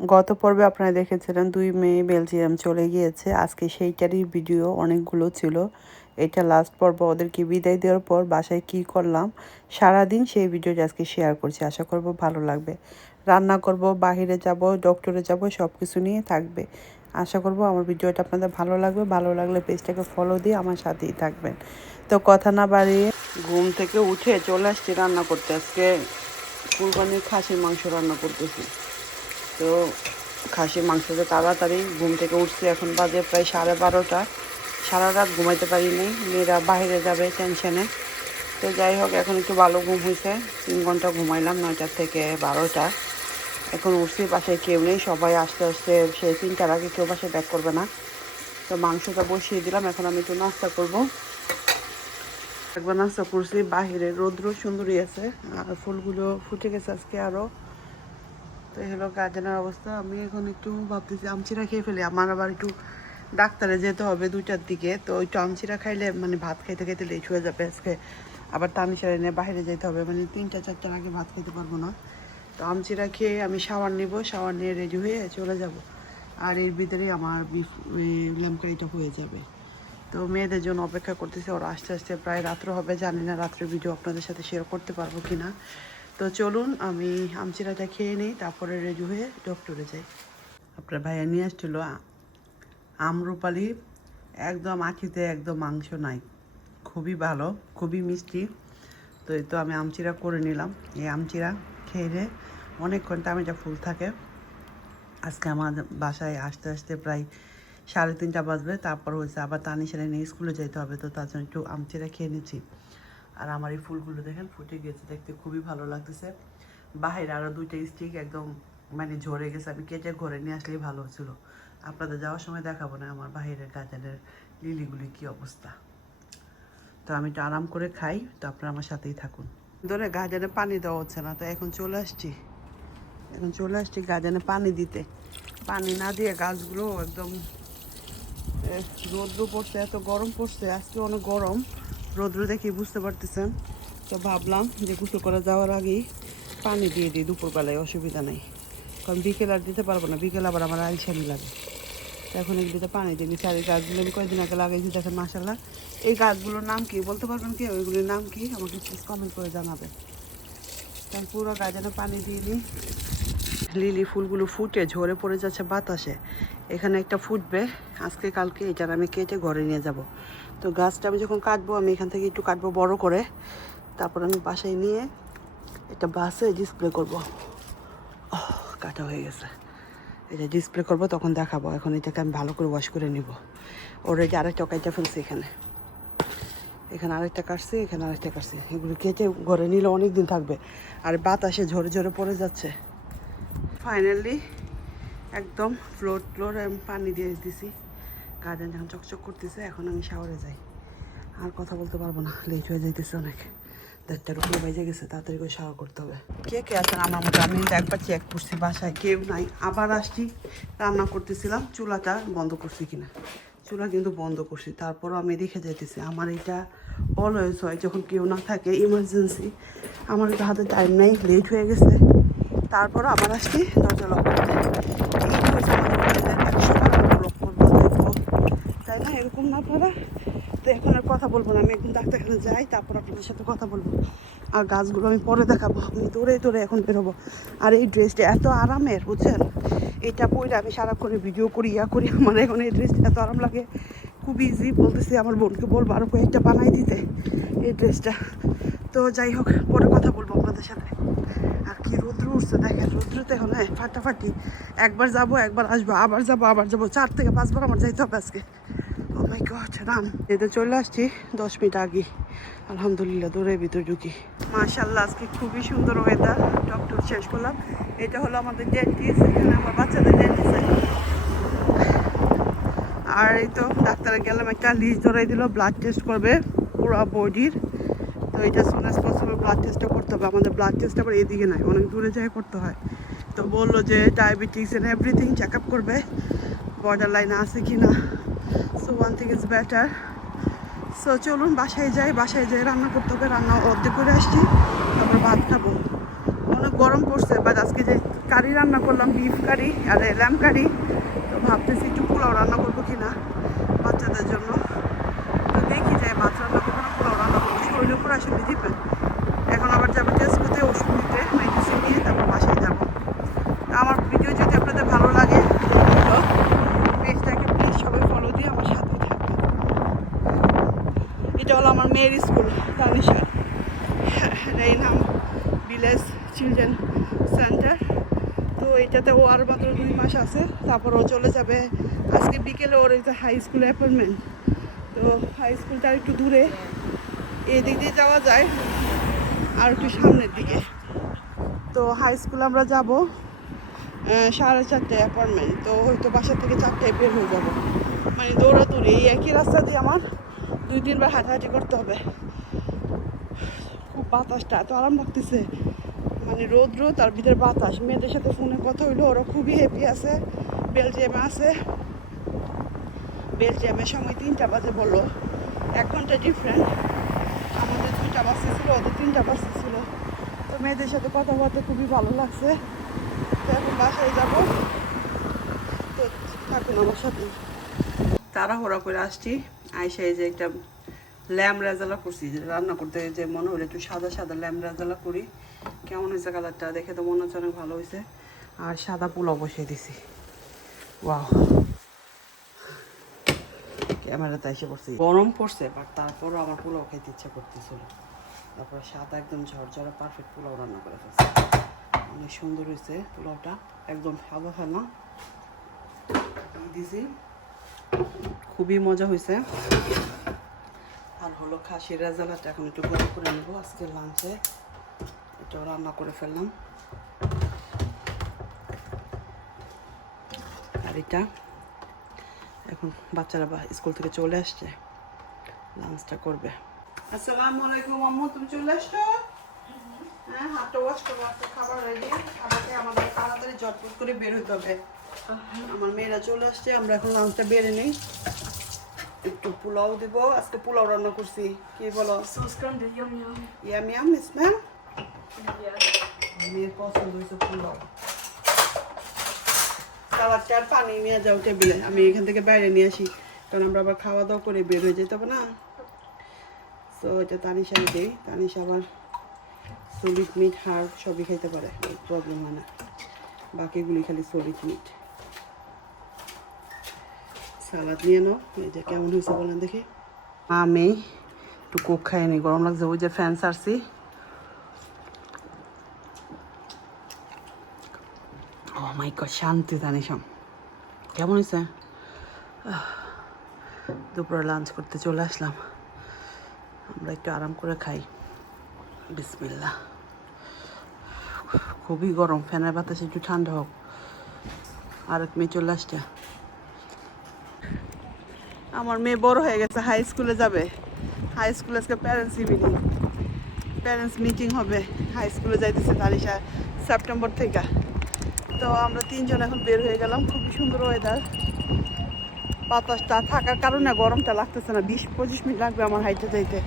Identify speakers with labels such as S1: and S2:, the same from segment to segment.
S1: গত পর্বে আপনারা দেখেছিলেন দুই মেয়ে বেলজিয়াম চলে গিয়েছে। আজকে সেইটারই ভিডিও অনেকগুলো ছিল। এটা লাস্ট পর্ব, ওদেরকে বিদায় দেওয়ার পর বাসায় কি করলাম, সারাদিন সেই ভিডিওটা আজকে শেয়ার করছি। আশা করব ভালো লাগবে। রান্না করব, বাহিরে যাব ডক্টরে যাব সব কিছু নিয়ে থাকবে। আশা করব আমার ভিডিওটা আপনাদের ভালো লাগবে। ভালো লাগলে পেজটাকে ফলো দিয়ে আমার সাথেই থাকবেন। তো কথা না বাড়িয়ে ঘুম থেকে উঠে চলে আসছি রান্না করতে। আজকে কুরবানির খাসির মাংস রান্না করতেছি। তো খাসির মাংসটা তাড়াতাড়ি ঘুম থেকে উঠছি, এখন বাজে প্রায় সাড়ে বারোটা। সারা রাত ঘুমাইতে পারিনি, মেয়েরা বাইরে যাবে টেনশনে তো যাই হোক, এখন একটু ভালো ঘুম হয়েছে, তিন ঘণ্টা ঘুমাইলাম নয়টার থেকে বারোটা। এখন উঠছি পাশে কেউ নেই, সবাই আস্তে আস্তে সেই তিনটার আগে কেউ পাশে ব্যাক করবে না। তো মাংসটা বসিয়ে দিলাম, এখন আমি একটু নাস্তা করব। একবার নাস্তা করছি, বাহিরে রৌদ্র সুন্দরী আছে, আর ফুলগুলো ফুটে গেছে আজকে আরও তো এই হলো গার্জেনের অবস্থা। আমি এখন একটু ভাবতেছি আমচিরা খেয়ে ফেলি। আমার আবার একটু ডাক্তারে যেতে হবে দুইটার দিকে। তো একটু আমচিরা খাইলে মানে ভাত খাইতে খাইতে লেট হয়ে যাবে আজকে। আবার তানিশার এনে বাইরে যেতে হবে। মানে তিনটা চারটার আগে ভাত খেতে পারব না। তো আমচিরা খেয়ে আমি শাওয়ার নিব। শাওয়ার নিয়ে রেডি হয়ে চলে যাব। আর এর ভিতরেই আমার বিফ ল্যাম্পকারিটা হয়ে যাবে। তো মেয়েদের জন্য অপেক্ষা করতেছে। ওরা আস্তে আস্তে প্রায় রাত্র হবে। জানি না রাত্রের ভিডিও আপনাদের সাথে শেয়ার করতে পারব কি না তো চলুন, আমি আমচিরাটা খেয়ে নিই, তারপরে রেডি হয়ে ডক্টরে যাই। আপনার ভাইয়া নিয়ে আসছিল আমরুপালি একদম আখিতে একদম মাংস নাই। খুবই ভালো, খুবই মিষ্টি। তো এই তো আমি আমচিরা করে নিলাম। এই আমচিরা খেয়ে অনেকক্ষণ টামেটা ফুল থাকে। আজকে আমার বাসায় আসতে আসতে প্রায় সাড়ে তিনটা বাজবে, তারপর হয়েছে আবার তানিশারে নিয়ে স্কুলে যেতে হবে, তো তার জন্য একটু আমচিরা খেয়ে নিচ্ছি। আর আমার এই ফুলগুলো দেখেন ফুটে গেছে, দেখতে খুবই ভালো লাগতেছে। বাহিরে আরও দুইটা স্টিক একদম মানে ঝরে গেছে, আমি কেটে ঘরে নিয়ে আসলেই ভালো ছিল আপনাদের যাওয়ার সময় দেখাবো না আমার বাহিরের গাছের লিলিগুলি কি অবস্থা। তো আমি একটু আরাম করে খাই, তো আপনারা আমার সাথেই থাকুন। ধরে গাজনে পানি দেওয়া হচ্ছে না, তো এখন চলে আসছি। এখন চলে আসছি গাজনে পানি দিতে। পানি না দিয়ে গাছগুলো একদম রৌদ্র পড়ছে, এত গরম পড়ছে, আজকে অনেক গরম। রৌদ্র দেখে বুঝতে পারতেছেন। তো ভাবলাম যে গোসল করে যাওয়ার আগেই পানি দিয়ে দিই দুপুরবেলায়, অসুবিধা নেই। কারণ বিকেল আর দিতে পারব না, বিকেল আবার আমার আইসানি লাগে এখন এগুলিতে পানি দিই চারি গাছগুলো আমি কয়েকদিন আগে লাগাইছি দেখেন মাসাল্লাহ এই গাছগুলোর নাম কি বলতে পারবেন কি? ওইগুলির নাম কি? আমাকে কমেন্ট করে জানাবেন। কারণ পুরো গাছনে পানি দিয়ে নিই। লিলি ফুলগুলো ফুটে ঝরে পড়ে যাচ্ছে বাতাসে। এখানে একটা ফুটবে। আজকে, কালকে এটার আমি কেটে ঘরে নিয়ে যাব। তো গাছটা আমি যখন কাটবো, আমি এখান থেকে একটু কাটবো বড় করে। তারপর আমি বাসায় নিয়ে এটা বাসে ডিসপ্লে করব। কাটা হয়ে গেছে। এটা ডিসপ্লে করব, তখন দেখাবো। এখন এটাকে আমি ভালো করে ওয়াশ করে নিব। যে আরেকটা কাইটা ফেলছি এখানে। এখানে আরেকটা কাটছি, এখানে আরেকটা কাটছি। এগুলো কেটে ঘরে নিলে অনেক দিন থাকবে। আর বাতাসে ঝরে ঝরে পড়ে যাচ্ছে। ফাইনালি একদম ফ্লোর ফ্লোর আমি পানি দিয়ে দিছি। গার্ডেন যখন চকচক করতেছে, এখন আমি শাওয়ারে যাই। আর কথা বলতে পারব না লেট হয়ে যাইতেছে অনেক। দেড়টার উপরে বেজে গেছে, তাড়াতাড়ি করে শাওয়ার করতে হবে। কে কে আছেন আমার মতো আমি একবার চেক করছি, বাসায় কেউ নাই। আবার আসছি, রান্না করতেছিলাম, চুলাটা বন্ধ করছি কিনা। চুলা কিন্তু বন্ধ করছি, তারপরও আমি দেখে যাইতেছি। আমার এটা অলওয়েজ হয়, যখন কেউ না থাকে ইমার্জেন্সি আমার হাতে টাইম নেই লেট হয়ে গেছে। তারপরও আবার আসছি দরজা লক তাই না? এরকম না আপনারা? তো এখন আর কথা বলব না, আমি একদিন ডাক্তারখানে যাই, তারপর আপনাদের সাথে কথা বলব। আর গাছগুলো আমি পরে দেখাবো, আমি দৌড়ে দৌড়ে এখন বেরোবো। আর এই ড্রেসটা এত আরামের, বুঝছেন? এটা পরে আমি সারাক্ষণে ভিডিও করি, ইয়া করি আমার এখন এই ড্রেসটা এত আরাম লাগে। খুব ইজি বলতেছি, আমার বোনকে বলব আরও কয়েকটা বানাই দিতে, এই ড্রেসটা তো যাই হোক, পরে কথা বলব আপনাদের সাথে। কি রৌদ্র উঠছে দেখেন, রৌদ্রতে এখন ফাটাফাটি, একবার যাব, একবার আসব, আবার যাব আবার যাব, চার থেকে পাঁচবার আমার যাইতে হবে আজকে। My god Ram. এতে চলে আসছি দশ মিনিট আগে। আলহামদুলিল্লাহ দৌড়ে ভিতর ঢুকি। মাশাল্লাহ আজকে খুবই সুন্দর ওয়েদার ডক্টর শেষ করলাম। এটা হলো আমাদের ডেন্টিস্ট এখানে আমার বাচ্চাদের ডেন্টিস্ট আর এই তো ডাক্তারে গেলাম, একটা লিস্ট ধরাই দিল ব্লাড টেস্ট করবে পুরো বডির তো এটা সোন পসিবল ব্লাড টেস্টটা করতে হবে। আমাদের ব্লাড টেস্ট আবার এদিকে নাই, অনেক দূরে যায় করতে হয়। তো বলল যে diabetes and everything check up করবে বর্ডার লাইন আছে কি না so one thing is better so চলুন বাসায় যাই বাসায় যাই রান্না করতে হবে। রান্না অর্ধেক করে আসছি, তারপর ভাত খাব। অনেক গরম পড়ছে বাট আজকে যে কারি রান্না করলাম বিফ কারি আর ল্যাম কারি, তো ভাবতেছি একটু পোলাও রান্না করব কিনা বাচ্চাদের জন্য তো দেখি যাই মাছ রান্না করব না পোলাও রান্না উপর আসলে ডিপেন্ড এখন আবার যাব করতে ওষুধ নিতে মেডিসিন নিয়ে, তারপর বাসায় যাব। আমার ভিডিও যদি আপনাদের ভালো লাগে, পেজটাকে প্লিজ সবাই ফলো দিয়ে আমার সাথে থাকবেন। এটা হলো আমার মেয়ের স্কুল এই নাম ভিলেজ চিলড্রেন সেন্টার। তো এটাতে ও আর মাত্র দুই মাস আছে, তারপর ও চলে যাবে আজকে বিকেলে ওর একটা হাই স্কুল অ্যাপয়েন্টমেন্ট তো হাই স্কুলটা একটু দূরে। এই দিক দিয়ে যাওয়া যায়, আর একটু সামনের দিকে। তো হাই স্কুল আমরা যাব সাড়ে চারটে অ্যাপয়েন্টমেন্ট তো হয়তো বাসা থেকে চারটায় বের হয়ে যাব। মানে দৌড়াদৌড়ি, এই একই রাস্তা দিয়ে আমার দুই তিনবার হাঁটাহাঁটি করতে হবে। খুব বাতাসটা, এত আরাম লাগতেছে। মানে রোদ রোদ আর ভিতরে বাতাস। মেয়েদের সাথে ফোনে কথা হইল, ওরা খুবই হ্যাপি আছে বেলজিয়ামে আছে। বেলজিয়ামের সময় তিনটা বাজে বলল। এক ঘণ্টা ডিফারেন্ট আমাদের দুইটা বাসে ছিল ওদের তিনটা বাসে ছিল। তো মেয়েদের সাথে কথা বলতে খুবই ভালো লাগছে। তো এখন বাসায় যাব। তো থাকুন আমার সাথে তাড়াহুড়া করে আসছি। আইসা এই যে একটা ল্যাম রেজালা করছি রান্না করতে যে মনে হলো একটু সাদা সাদা ল্যাম রেজালা করি। কেমন হয়েছে কালারটা? দেখে তো মনে হচ্ছে অনেক ভালো হয়েছে। আর সাদা পোলাও বসিয়ে দিছি। ওয়াও। ক্যামেরাতে এসে পড়ছি। গরম পড়ছে, বাট তারপরও আমার পোলাও খেতে ইচ্ছা করতেছিল। তারপরে সাদা একদম ঝরঝরে পারফেক্ট পোলাও রান্না করে ফেলছি। অনেক সুন্দর হয়েছে পোলাওটা, একদম সাদা সাদা। দিছি। খুবই মজা হয়েছে। আর হলো খাসির রেজালাটা, এখন একটু গরম করে নেব। আজকে লাঞ্চে এটাও রান্না করে ফেললাম। আর এটা এখন বাচ্চারা স্কুল থেকে চলে আসছে লাঞ্চটা করবে। আসসালামু আলাইকুম আম্মু তুমি চলে আসছো? হ্যাঁ হাতটা ওয়াশ করব খাবার রেডি খাবারকে আমাদের তাড়াতাড়ি ঝটপট করে বের হতে হবে। আমার মেয়েরা চলে আসছে আমরা এখন লাঞ্চটা বেড়ে নিই। একটু পোলাও দিব আজকে পোলাও রান্না করছি। কি বলো. Yum yum. মেয়ের পছন্দ হয়েছে পোলাও। সালাদটা আর পানি নিয়ে যাও টেবিলে আমি এখান থেকে বাইরে নিয়ে আসি। কারণ আমরা আবার খাওয়া দাওয়া করে বের হয়ে যেতে হবে না? তো এটা তানিশা দিই তানিশা আবার সলিড মিট হাড় সবই খাইতে পারে প্রবলেম হয় না। বাকিগুলি খালি সলিড মিট। সালাদ নিয়ে নাও যে কেমন হয়েছে বলেন দেখি। আমি একটু কোক খাইনি গরম লাগছে, ওই যে ফ্যান সারছি। ও মাই গড শান্তি তানিশাম কেমন হয়েছে? দুপুরে লাঞ্চ করতে চলে আসলাম। আমরা একটু আরাম করে খাই। বিসমিল্লা খুবই গরম, ফ্যানের বাতাসে একটু ঠান্ডা হোক। আরেক মেয়ে চলে আসছে। আমার মেয়ে বড় হয়ে গেছে হাই স্কুলে যাবে। হাই স্কুলে আজকে প্যারেন্টস ইভিনিং প্যারেন্টস মিটিং হবে। হাই স্কুলে যাইতেছে তারিশা সেপ্টেম্বর থেকে। তো আমরা তিনজন এখন বের হয়ে গেলাম। খুবই সুন্দর ওয়েদার বাতাসটা থাকার কারণে গরমটা লাগতেছে না। বিশ, পঁচিশ মিনিট লাগবে আমার হাইটে যাইতে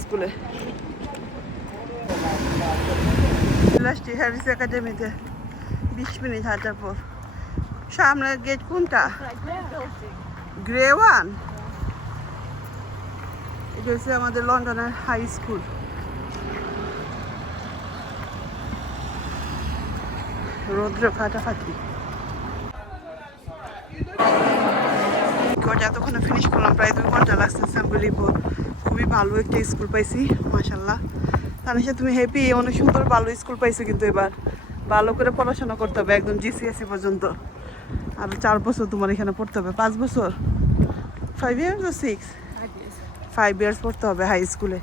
S1: স্কুলে। হ্যারিস একাডেমিতে বিশ মিনিট হাঁটার পর। সামনে গেট কোনটা? গ্রে ওয়ান এটা হচ্ছে আমাদের লন্ডনের হাই স্কুল রৌদ্র ফাটাফাটি। কোর্স এতক্ষণে ফিনিশ করলাম প্রায় দুই ঘণ্টা লাগছে স্যাম্পলি খুবই ভালো একটা স্কুল পাইছি মাশাল্লাহ তানিশা তুমি হ্যাপি অনেক সুন্দর ভালো স্কুল পাইছো কিন্তু এবার। ভালো করে পড়াশোনা করতে হবে একদম জিসিএসসি পর্যন্ত। আর চার বছর তোমার এখানে পড়তে হবে পাঁচ বছর? Five years six five years পড়তে হবে হাই স্কুলে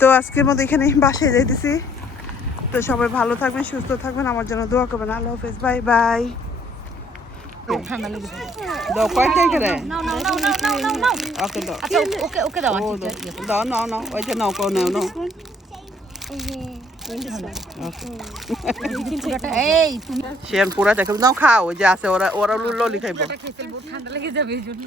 S1: তো আজকের মতো এখানে বাসায় যাইতেছি। তো সবাই ভালো থাকবেন সুস্থ থাকবেন আমার জন্য দোয়া করবেন। আল্লাহ হাফেজ বাই বাই দাও কয়টা এখানে?
S2: No, no, no, no, no, no, no.
S1: ওকে দাও।
S2: আচ্ছা ওকে ওকে
S1: দাও। দাও নাও নাও ওইটা নাও কো নাও নাও।
S2: এই তুমি
S1: শেয়ার পুরা দেখো নাও খাও ওই যে আছে ওরা ওরা লুলো লিখাইবো
S2: ঠান্ডা লেগে যাবে এই জন্য।